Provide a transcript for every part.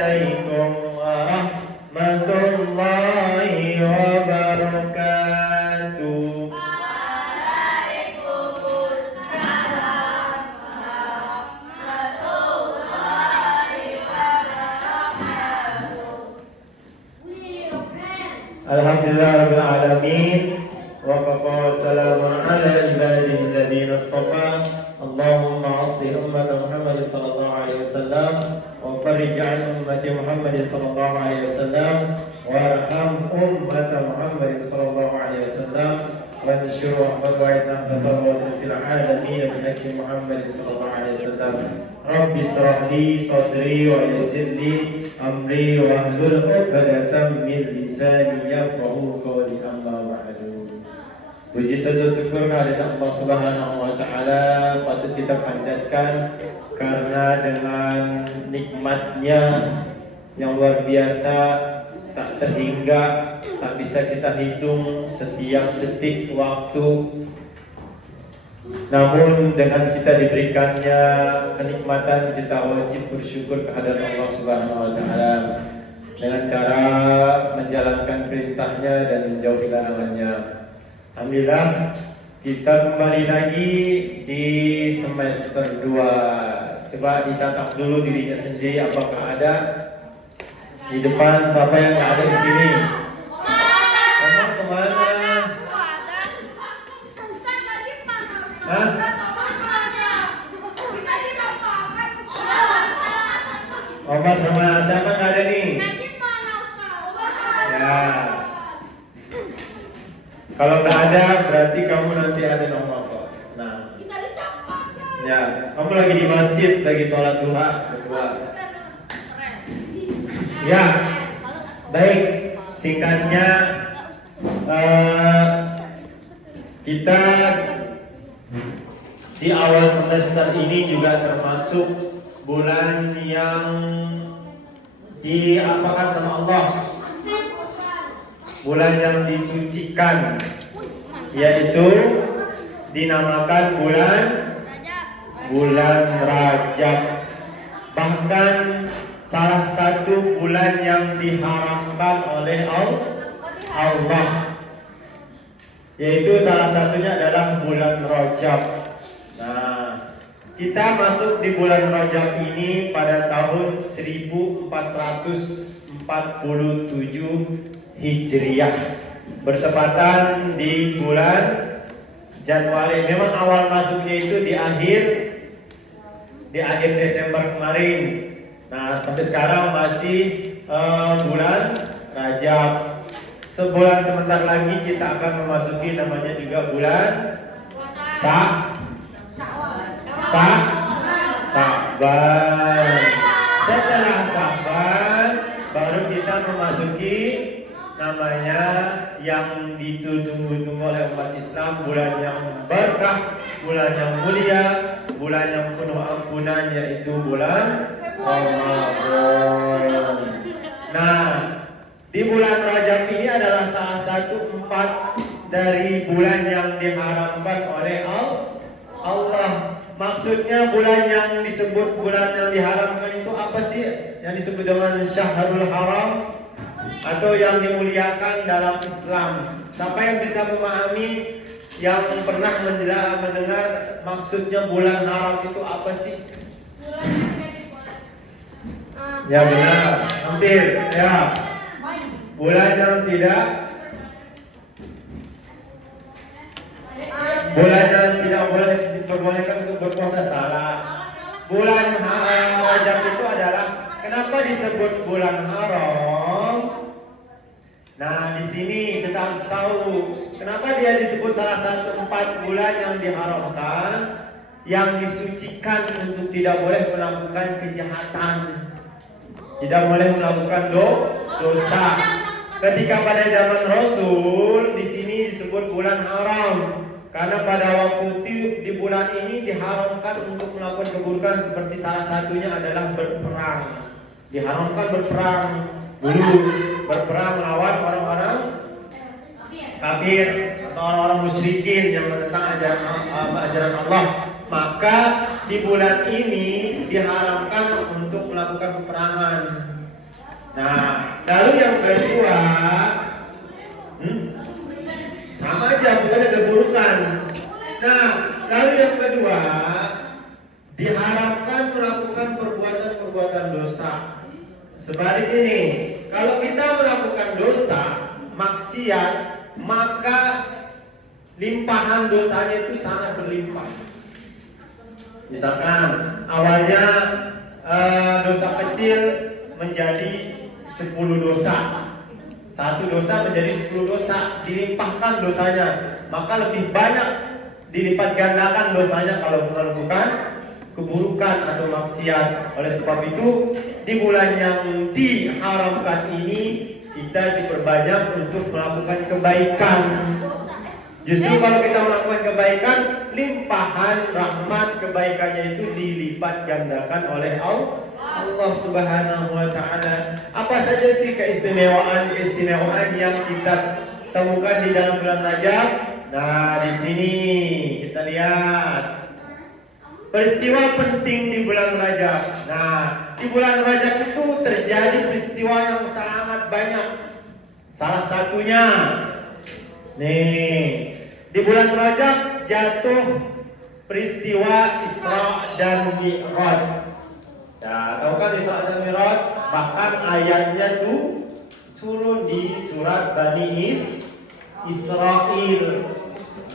Assalamualaikum warahmatullahi wabarakatuh. Waalaikumsalam warahmatullahi wabarakatuh. Alhamdulillah rabbil alamin. Wa salamun ala ibadihi alladhina istafa. Allahumma asli ummata Muhammad sallallahu alaihi wasallam wa farij an ummati Muhammad sallallahu alaihi wasallam warham ummata Muhammad sallallahu alaihi wasallam وانشر مبعثنا تضرعا في العالمين بحق محمد صلى الله عليه وسلم. رب اشرح لي صدري ويسر لي امري واحلل عقدة من لساني يفقهوا قولي. اما بعد. Puji syukur kehadirat Allah Subhanahu wa taala patut kita panjatkan karena dengan nikmatnya yang luar biasa tak terhingga, tak bisa kita hitung setiap detik waktu. Namun dengan kita diberikannya kenikmatan, kita wajib bersyukur kehadirat Allah Subhanahu wa taala dengan cara menjalankan perintahnya dan menjauhi larangannya. Alhamdulillah, kita kembali lagi di semester 2. Coba ditatap dulu dirinya sendiri, apakah ada di depan? Siapa yang nggak ada di sini? Kamu kemana? Hah? Omar sama siapa nggak ada nih? Ya. Kalau nggak ada, berarti kamu nanti ada nomor kok. Nah, ya, kamu lagi di masjid, lagi sholat duha berdua. Ya, baik. Singkatnya, kita di awal semester ini juga termasuk bulan yang diapakan sama Allah. Bulan yang disucikan, yaitu dinamakan bulan Rajab. Bahkan salah satu bulan yang diharamkan oleh Allah, yaitu salah satunya adalah bulan Rajab. Nah, kita masuk di bulan Rajab ini pada tahun 1447 Hijriah, bertepatan di bulan Januari. Memang awal masuknya itu di akhir Desember kemarin. Nah, sampai sekarang masih bulan Rajab. Sebulan sebentar lagi kita akan memasuki namanya juga bulan Sa'ban. Setelah Sa'ban baru kita memasuki namanya yang ditunggu-tunggu oleh umat Islam, bulan yang berkah, bulan yang mulia, bulan yang penuh ampunan, yaitu bulan Ramadan. Nah, di bulan Rajab ini adalah salah satu 4 dari bulan yang diharamkan oleh Allah. Maksudnya bulan yang disebut bulan yang diharamkan itu apa sih? Yang disebut dengan Syahrul Haram atau yang dimuliakan dalam Islam. Siapa yang bisa memahami, yang pernah mendengar maksudnya bulan haram itu apa sih? Ya benar, hampir ya. Bulan yang tidak boleh diperbolehkan untuk berpuasa, salah. Bulan Rajab itu adalah, kenapa disebut bulan haram? Nah, di sini kita harus tahu kenapa dia disebut salah satu 4 bulan yang diharamkan, yang disucikan untuk tidak boleh melakukan kejahatan, tidak boleh melakukan dosa. Ketika pada zaman Rasul, di sini disebut bulan haram karena pada waktu itu di bulan ini diharamkan untuk melakukan keburukan, seperti salah satunya adalah berperang. Diharamkan berperang dulu, berperang melawan orang-orang kafir atau orang-orang musyrikin yang menentang ajaran Allah. Maka di bulan ini diharamkan untuk melakukan peperangan. Lalu yang kedua, sama aja, bukannya keburukan. Nah, lalu yang kedua, diharapkan melakukan perbuatan-perbuatan dosa. Sebalik ini, kalau kita melakukan dosa, maksiat, maka limpahan dosanya itu sangat berlimpah. Misalkan awalnya dosa kecil menjadi 10 dosa, satu dosa menjadi 10 dosa, dilimpahkan dosanya, maka lebih banyak dilipat gandakan dosanya kalau melakukan keburukan atau maksiat. Oleh sebab itu, di bulan yang diharamkan ini kita diperbanyak untuk melakukan kebaikan. Justru kalau kita melakukan kebaikan, limpahan rahmat kebaikannya itu dilipat gandakan oleh Allah Subhanahu wa taala. Apa saja sih keistimewaan yang kita temukan di dalam bulan Rajab? Nah, di sini kita lihat peristiwa penting di bulan Rajab. Nah, di bulan Rajab itu terjadi peristiwa yang sangat banyak. Salah satunya, nih, di bulan Rajab jatuh peristiwa Isra dan Mi'raj. Nah, tahu kan Isra dan Mi'raj? Bahkan ayatnya tuh turun di surat Bani Israel.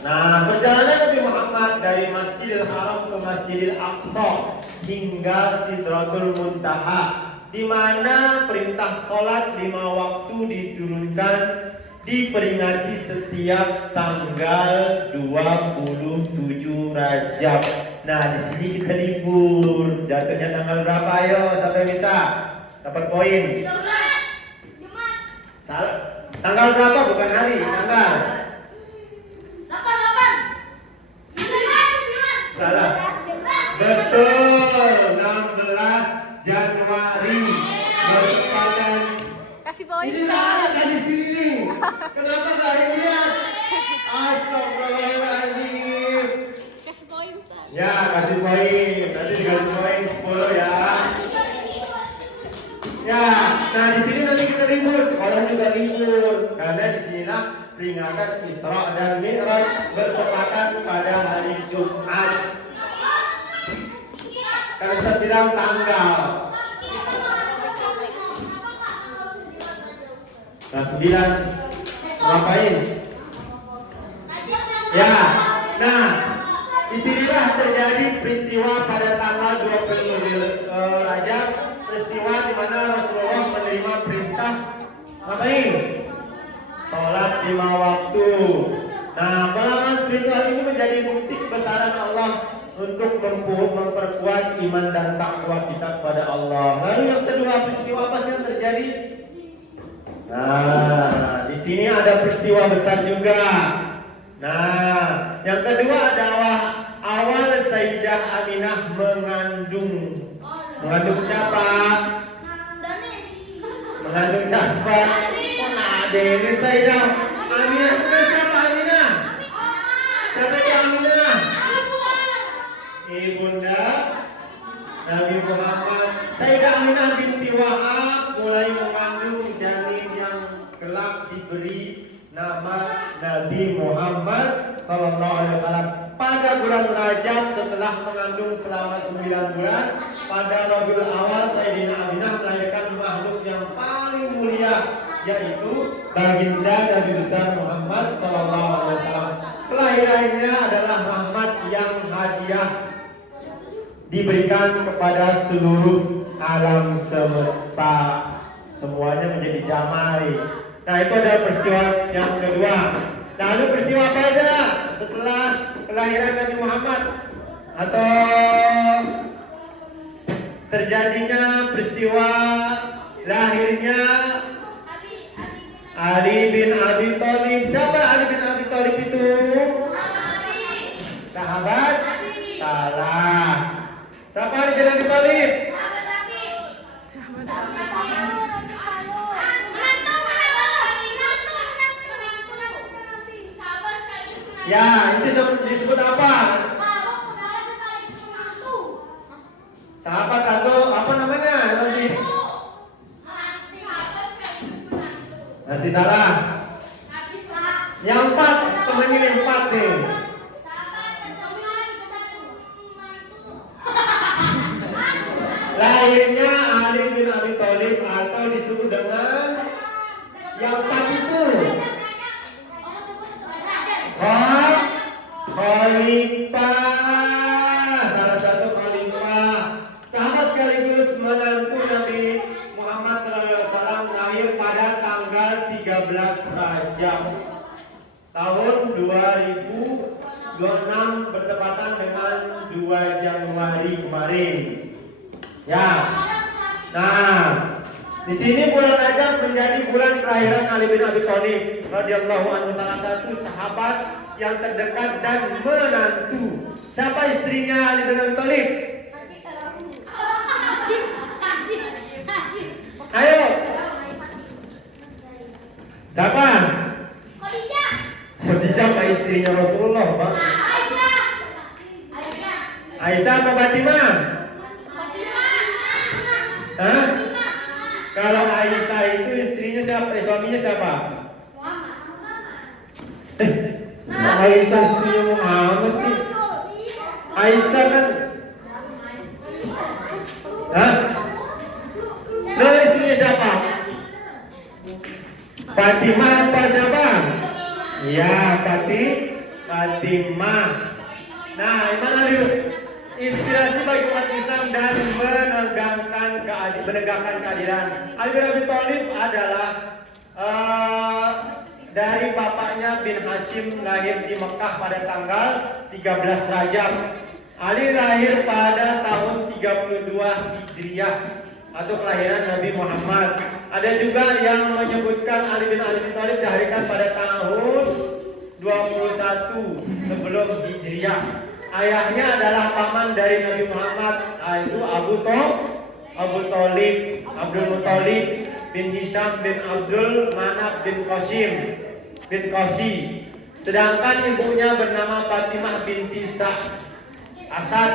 Nah, perjalanan Nabi Muhammad dari Masjidil Haram ke Masjidil Aqsa hingga Sidratul Muntaha, di mana perintah sholat 5 waktu diturunkan, diperingati setiap tanggal 27 Rajab. Nah, di sini kita libur. Jatuhnya tanggal berapa? Ayo, siapa yang bisa dapat poin? Salah. Tanggal berapa? Bukan hari, tanggal. 8. Salah. Betul, 16 Januari. Bertepatan. Kasih poin. Ini nggak ada di sini. Kenapa nggak lihat? Astagfirullahaladzim. Kasih poin, Ustaz. Ya, kasih poin. Nanti dikasih poin 10 ya. Ya, nah di sini nanti kita libur, sekolah juga libur. Karena di sinilah peringatan Isra dan Mi'raj bertepatan pada hari Jumat. Kalau saya bilang tanggal. Nah, 9 ngapain? Ya, nah disinilah terjadi peristiwa pada tanggal 27 Rajab, peristiwa di mana Rasulullah menerima perintah ngapain? Sholat 5 waktu. Nah, pengalaman spiritual ini menjadi bukti kebesaran Allah untuk memperkuat iman dan takwa kita kepada Allah. Lalu yang kedua, peristiwa apa sih yang terjadi? Nah, di sini ada peristiwa besar juga. Nah, yang kedua adalah awal Sayyidah Aminah mengandung. Mengandung siapa? Mengandung siapa? Oh, ada ini Sayyidah Aminah. Siapa Aminah? Siapa yang Aminah? Ibunda Nabi Muhammad. Sayyidah Aminah binti Wahab mulai mengandung janin yang kelak diberi nama Nabi Muhammad sallallahu alaihi wasallam. Pada bulan Rajab setelah mengandung selama 9 bulan, pada Rabiul Awal Sayyidina Aminah melahirkan makhluk yang paling mulia, yaitu baginda Nabi besar Muhammad sallallahu alaihi wasallam. Kelahirannya adalah rahmat yang hadiah diberikan kepada seluruh alam semesta. Semuanya menjadi damai. Nah, itu adalah peristiwa yang kedua. Lalu peristiwa apa aja setelah kelahiran Nabi Muhammad atau terjadinya peristiwa lahirnya Ali bin Abi Thalib? Siapa Ali bin Abi Thalib itu? Sahabat? Salah. Siapa Ali bin Abi Thalib? Ya, itu disebut apa? Sahabat atau apa namanya? Nanti. Masih salah. Yang 4, temennya yang 4 nih. Lahirnya Ali bin Abi Thalib atau disebut dengan yang 4 itu. Khalifah, salah satu khalifah, sahabat sekaligus menantu Nabi Muhammad SAW, lahir pada tanggal 13 Rajab tahun 2026 bertepatan dengan 2 Januari kemarin. Ya. Nah, di sini bulan Rajab menjadi bulan kelahiran Ali bin Abi Thalib radhiyallahu anhu, salah satu sahabat yang terdekat dan menantu. Siapa istrinya Ali bin Abi Thalib? Ayo. Siapa? Khadijah apa istrinya Rasulullah, Bang? Aisyah apa Fatimah? Hah? Kalau Aisyah itu istrinya siapa? Suaminya siapa? Aisyah istrinya Muhammad sih. Aisyah kan? Hah? Lalu istrinya siapa? Fatimah apa siapa? Ya, Fatimah. Nah, gimana dulu? Inspirasi bagi umat Islam dan menegakkan keadilan. Ali bin Abi Thalib adalah dari bapaknya bin Hashim, lahir di Mekah pada tanggal 13 Rajab. Ali lahir pada tahun 32 Hijriah atau kelahiran Nabi Muhammad. Ada juga yang menyebutkan Ali bin Abi Thalib dilahirkan pada tahun 21 sebelum Hijriah. Ayahnya adalah paman dari Nabi Muhammad, yaitu Abu Thalib, Abdul Muthalib bin Hisham bin Abdul Manaf bin Qasim bin Qasi. Sedangkan ibunya bernama Fatimah binti Asad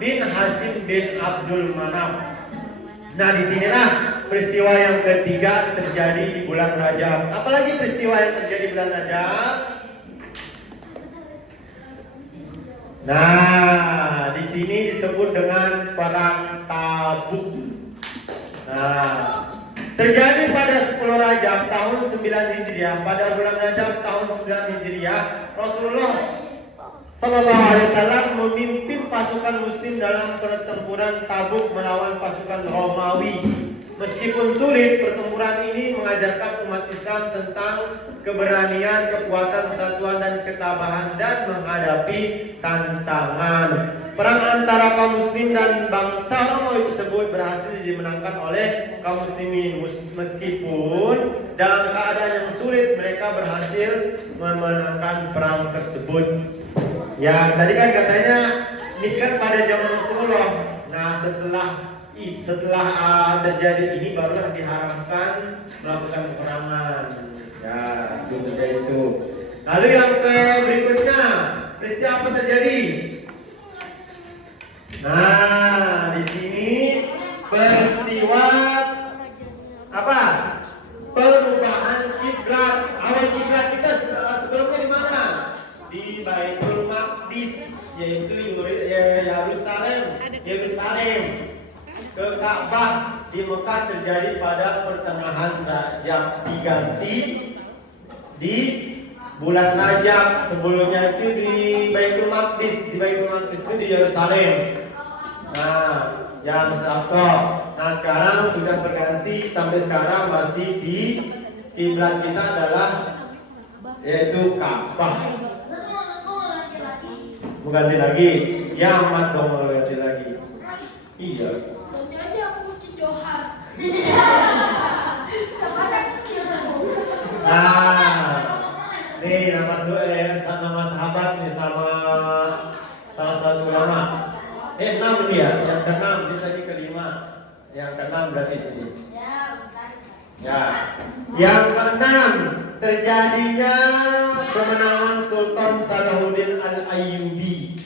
bin Hasim bin Abdul Manaf. Nah, disinilah peristiwa yang ketiga terjadi di bulan Rajab. Apalagi peristiwa yang terjadi di bulan Rajab? Nah, di sini disebut dengan perang Tabuk. Nah, terjadi pada 10 Rajab tahun 9 Hijriah. Pada bulan Rajab tahun 9 Hijriah, Rasulullah Sallallahu Alaihi Wasallam memimpin pasukan Muslim dalam pertempuran Tabuk melawan pasukan Romawi. Meskipun sulit, pertempuran ini mengajarkan umat Islam tentang keberanian, kekuatan, kesatuan, dan ketabahan dan menghadapi tantangan. Perang antara kaum muslim dan bangsa Romawi tersebut berhasil dimenangkan oleh kaum muslimin. Meskipun dalam keadaan yang sulit, mereka berhasil memenangkan perang tersebut. Ya, tadi kan katanya ini kan pada zaman Rasulullah. Nah, setelah terjadi ini barulah diharamkan melakukan peperangan. Ya, sebelum terjadi itu. Lalu yang berikutnya, peristiwa apa terjadi? Nah, di sini peristiwa apa? Perubahan kiblat. Awal kiblat kita sebelumnya di mana? Di Baitul Maqdis, yaitu Yerusalem. Ke Ka'bah di Mekah terjadi pada pertengahan Rajab, diganti di bulan Rajab. Sebelumnya itu di Baitul Maqdis, itu di Yerusalem. Nah, yang Al-Aqsa. Nah, sekarang sudah berganti, sampai sekarang masih di kiblat kita adalah yaitu Ka'bah. Mau ganti lagi? Ya amat dong, mau ganti lagi. Iya. Nah, nih nama sahabat nih, nama salah satu ulama. 6 dia, yang ke-6 dia tadi ke-5, yang ke-6 berarti ini. Ya, yang ke-6 terjadinya kemenangan Sultan Salahuddin Al-Ayyubi.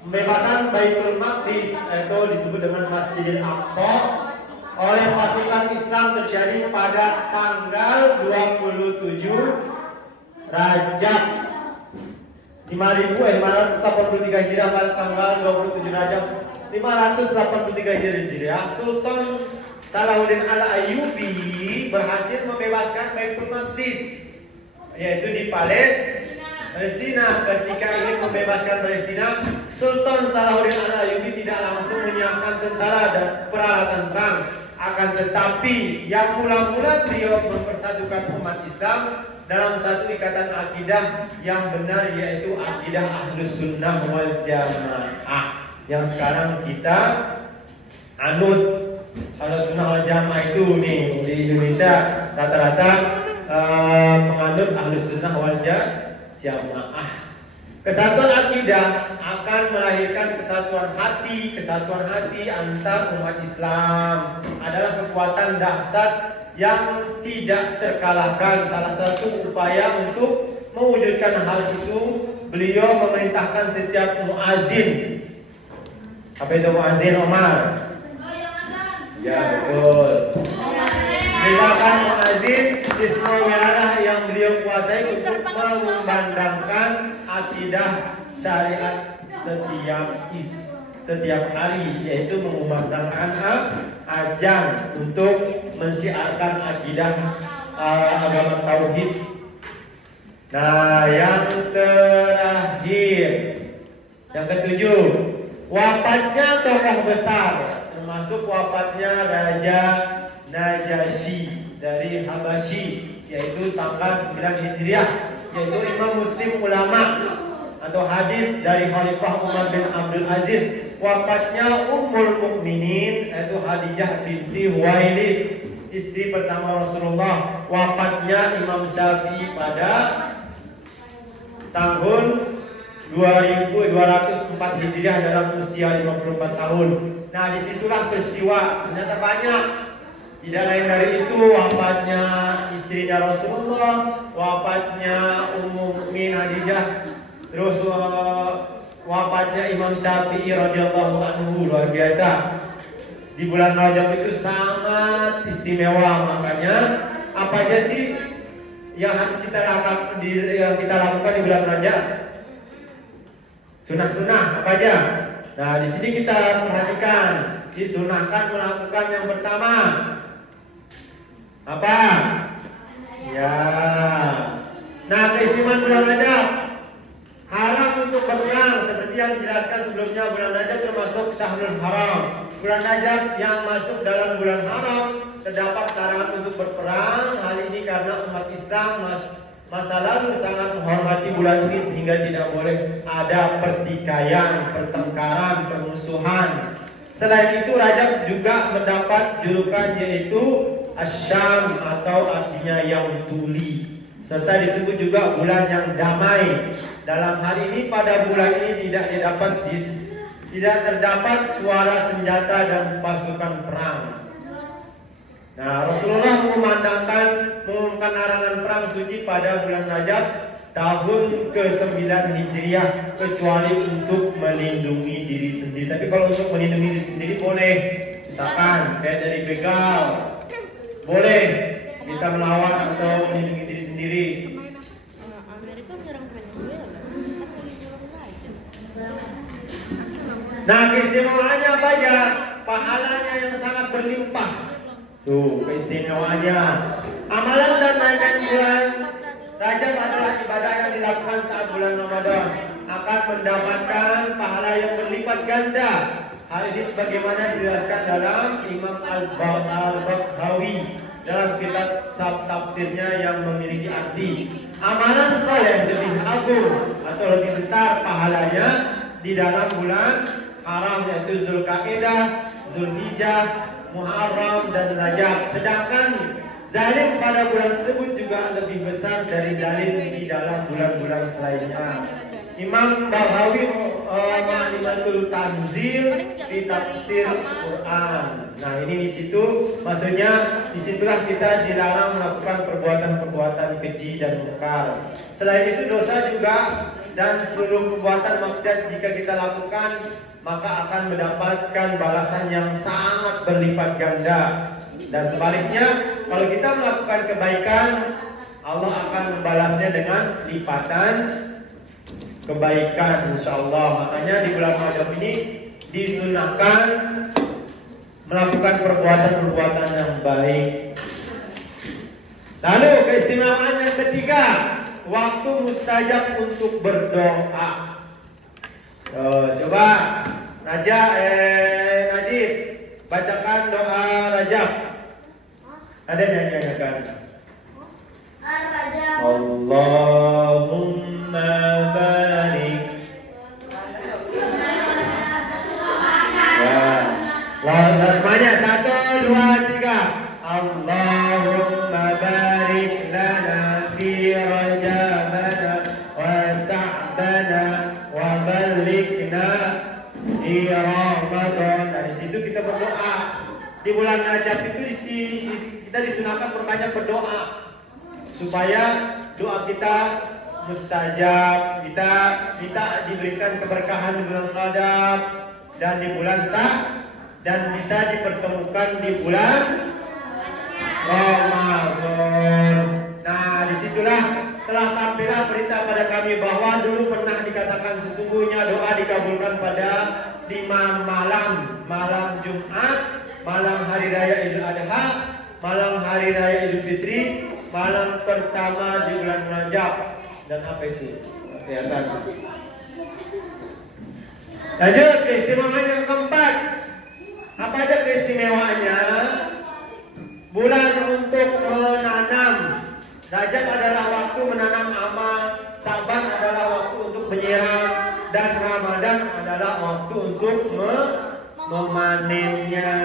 Pembebasan Baitul Maqdis atau disebut dengan Masjidil Aqsa oleh pasukan Islam terjadi pada tanggal 27 Rajab 583 Hijriah pada tanggal 27 Rajab 583 Hijriah. Sultan Salahuddin Al-Ayyubi berhasil membebaskan Baitul Maqdis, yaitu di Palestina. Ketika ingin membebaskan Palestina, Sultan Salahuddin Al-Ayyubi tidak langsung menyiapkan tentara dan peralatan perang. Akan tetapi yang mula-mula beliau mempersatukan umat Islam dalam satu ikatan akidah yang benar, yaitu akidah Ahlus Sunnah wal Jamaah yang sekarang kita anut. Ahlus Sunnah wal Jamaah itu nih di Indonesia rata-rata menganut Ahlus Sunnah wal Jamaah. Kesatuan akidah akan melahirkan kesatuan hati antar umat Islam adalah kekuatan dahsyat yang tidak terkalahkan. Salah satu upaya untuk mewujudkan hal itu, beliau memerintahkan setiap muazin. Apa itu muazin, Omar? Ya, betul. Perintahkan muazin di semua wilayah yang beliau kuasai untuk mengumandangkan akidah syariat setiap hari, yaitu mengumandangkan azan untuk mensyiarkan akidah agama tauhid. Nah, yang terakhir, yang ketujuh, wafatnya tokoh besar, termasuk wafatnya Raja Najasyi dari Habasyi, yaitu tanggal 9 Hijriah, yaitu Imam Muslim ulama atau hadis dari Khalifah Umar bin Abdul Aziz. Wafatnya Ummul Mukminin, yaitu Khadijah binti Huwailid, istri pertama Rasulullah. Wafatnya Imam Syafi'i pada tahun 2204 Hijriah dalam usia 54 tahun. Nah, disitulah peristiwa ternyata banyak. Tidak lain dari itu, wafatnya istrinya Rasulullah, wafatnya Ummu Mukminin Khadijah, terus wafatnya Imam Syafi'i radhiyallahu anhu. Luar biasa. Di bulan Rajab itu sangat istimewa. Makanya apa aja sih yang harus kita lakukan di bulan Rajab? Sunnah-sunnah apa aja? Nah, di sini kita perhatikan, disunahkan melakukan yang pertama apa? Ya. Nah, keistimewaan bulan Rajab, haram untuk berperang seperti yang dijelaskan sebelumnya. Bulan Rajab termasuk Syahrul Haram. Bulan Rajab yang masuk dalam bulan haram, terdapat larangan untuk berperang. Hal ini karena umat Islam masa lalu sangat menghormati bulan ini sehingga tidak boleh ada pertikaian, pertengkaran, permusuhan. Selain itu, Rajab juga mendapat julukan yaitu Asyam atau artinya yang tuli, serta disebut juga bulan yang damai. Dalam hal ini, pada bulan ini tidak terdapat suara senjata dan pasukan perang. Nah, Rasulullah mengumumkan larangan perang suci pada bulan Rajab tahun ke-9 Hijriah, kecuali untuk melindungi diri sendiri. Tapi kalau untuk melindungi diri sendiri boleh, misalkan kayak dari begal, boleh kita melawan atau melindungi diri sendiri. Amerika menyerang Venezuela. Nah, keistimewaannya apa aja? Pahalanya yang sangat berlimpah. Tuh, keistimewaannya. Amalan dan rangkaian bulan Rajab adalah ibadah yang dilakukan saat bulan Ramadan, akan mendapatkan pahala yang berlipat ganda. Hal ini sebagaimana dijelaskan dalam Imam Al-Baghawi dalam kitab tafsirnya yang memiliki arti. Amalan saleh lebih agung atau lebih besar pahalanya di dalam bulan haram, yaitu Zulkaidah, Zulhijjah, Muharram dan Rajab. Sedangkan zalim pada bulan tersebut juga lebih besar dari zalim di dalam bulan-bulan selainnya. Imam Baghawi Ma'rifatul Tanzil di tafsir Quran. Nah, ini di situ maksudnya disitulah kita dilarang melakukan perbuatan-perbuatan keji dan mungkar. Selain itu, dosa juga dan seluruh perbuatan maksiat jika kita lakukan maka akan mendapatkan balasan yang sangat berlipat ganda. Dan sebaliknya, kalau kita melakukan kebaikan, Allah akan membalasnya dengan lipatan kebaikan, insyaallah. Makanya di bulan Rajab ini disunahkan melakukan perbuatan-perbuatan yang baik. Lalu keistimewaan yang ketiga, waktu mustajab untuk berdoa. Coba Najib bacakan doa Rajab. Ada nyanyikan. Allahumma barik. Semuanya 1, 2, 3. Allahumma barik lana fi rajabana wa sa'bana wa ballighna di Ramadan. Dari situ kita berdoa. Di bulan Rajab itu kita disunahkan perbanyak berdoa supaya doa kita mustajab. Kita minta diberikan keberkahan di bulan Rajab dan di bulan dan bisa dipertemukan di bulan Ramadan. Nah, disitulah telah sampailah berita pada kami bahwa dulu pernah dikatakan sesungguhnya doa dikabulkan pada 5 malam Jumat, malam hari raya Idul Adha, malam hari raya Idul Fitri, malam pertama di bulan Rajab. Dan apa itu? Kelihatan. Lanjut keistimewaan yang keempat. Apa aja keistimewaannya? Bulan untuk menanam. Rajab adalah waktu menanam amal, Sa'ban adalah waktu untuk menyiram, dan Ramadan adalah waktu untuk memanennya.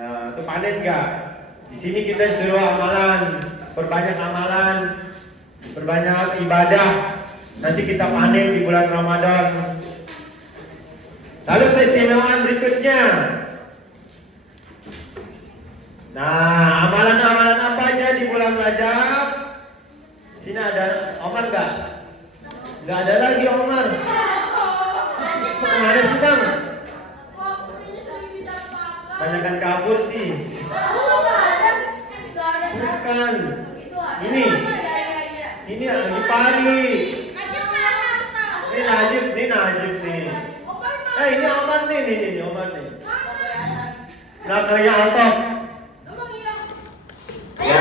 Nah, itu panen enggak? Di sini kita suruh amalan, perbanyak amalan, perbanyak ibadah. Nanti kita panen di bulan Ramadan. Lalu keistimewaan berikutnya. Nah, amalan-amalan apa aja di bulan Rajab? Sini ada Omar enggak? Enggak ada lagi Omar. Kemana sih Bang? Banyakan kabur sih. Bukan. Ini lagi pagi. Ini Najib nih. Ini Omar nih, Omar nih. Belakangnya Altok. Ya.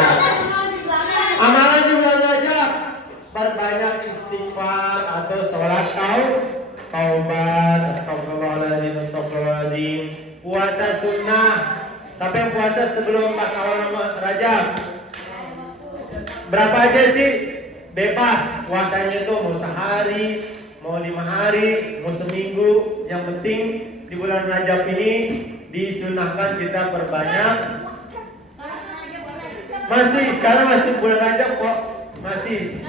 Amalan juga Rajab, perbanyak istighfar atau sholat taubat, astagfirullahaladzim. Puasa sunnah, sampai puasa sebelum pas awal Rajab. Berapa aja sih? Bebas puasanya tuh mau sehari, mau 5 hari, mau seminggu. Yang penting di bulan Rajab ini disunahkan kita perbanyak. Sekarang masih bulan Rajab kok. Sekarang masih.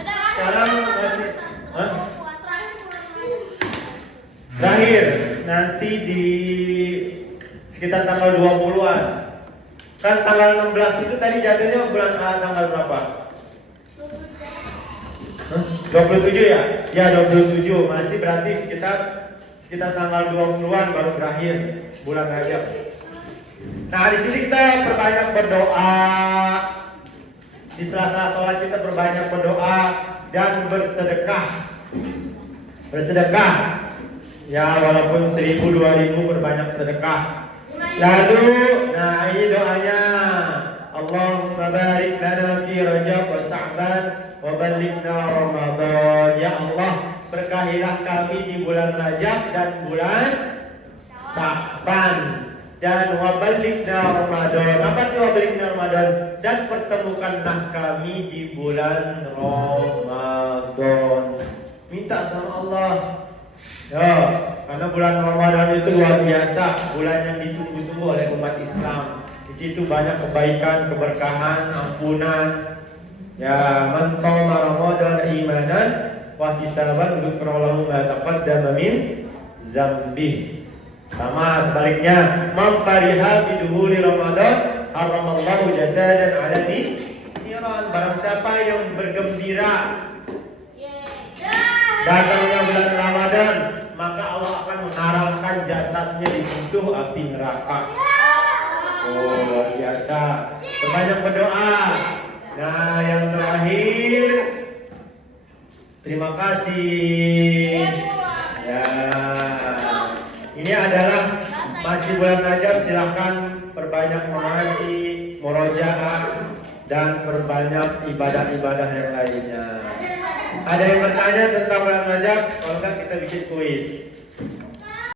Terakhir nanti di sekitar tanggal 20-an. Kan tanggal 16 itu tadi jatuhnya bulan tanggal berapa? 27 ya? Ya 27. Masih berarti sekitar tanggal 20-an baru berakhir bulan Rajab. Nah, di sini kita perbanyak berdoa. Di sela-sela sholat kita berbanyak berdoa dan bersedekah. Ya, walaupun 1000, 2000 berbanyak sedekah. Lalu, nah ini doanya. Allahumma barik lana fi Rajab wa Sa'ban wa ballighna Ramadan. Ya Allah, berkahilah kami di bulan Rajab dan bulan Sa'ban. Dan waballighna Ramadan. Apa itu waballighna Ramadan? Dan pertemukanlah kami di bulan Ramadan. Minta sama Allah. Ya, karena bulan Ramadan itu luar biasa, bulan yang ditunggu-tunggu oleh umat Islam. Di situ banyak kebaikan, keberkahan, ampunan. Ya, man shoma Ramadan imanan wa ihtisaban ghufira lahu ma taqaddama min dzambih. Sama sebaliknya, man fariha biduhuli Ramadan haramallahu jasadan ala niran. Barang siapa yang bergembira datangnya bulan Ramadan, maka Allah akan mengharamkan jasadnya disentuh api neraka. Oh, luar biasa. Perbanyak berdoa. Nah, yang terakhir, terima kasih. Ya, ini adalah masih bulan Rajab. Silahkan perbanyak mengaji, murojaah, dan perbanyak ibadah-ibadah yang lainnya. Ada yang bertanya tentang bulan Rajab? Kalau enggak kita bikin kuis.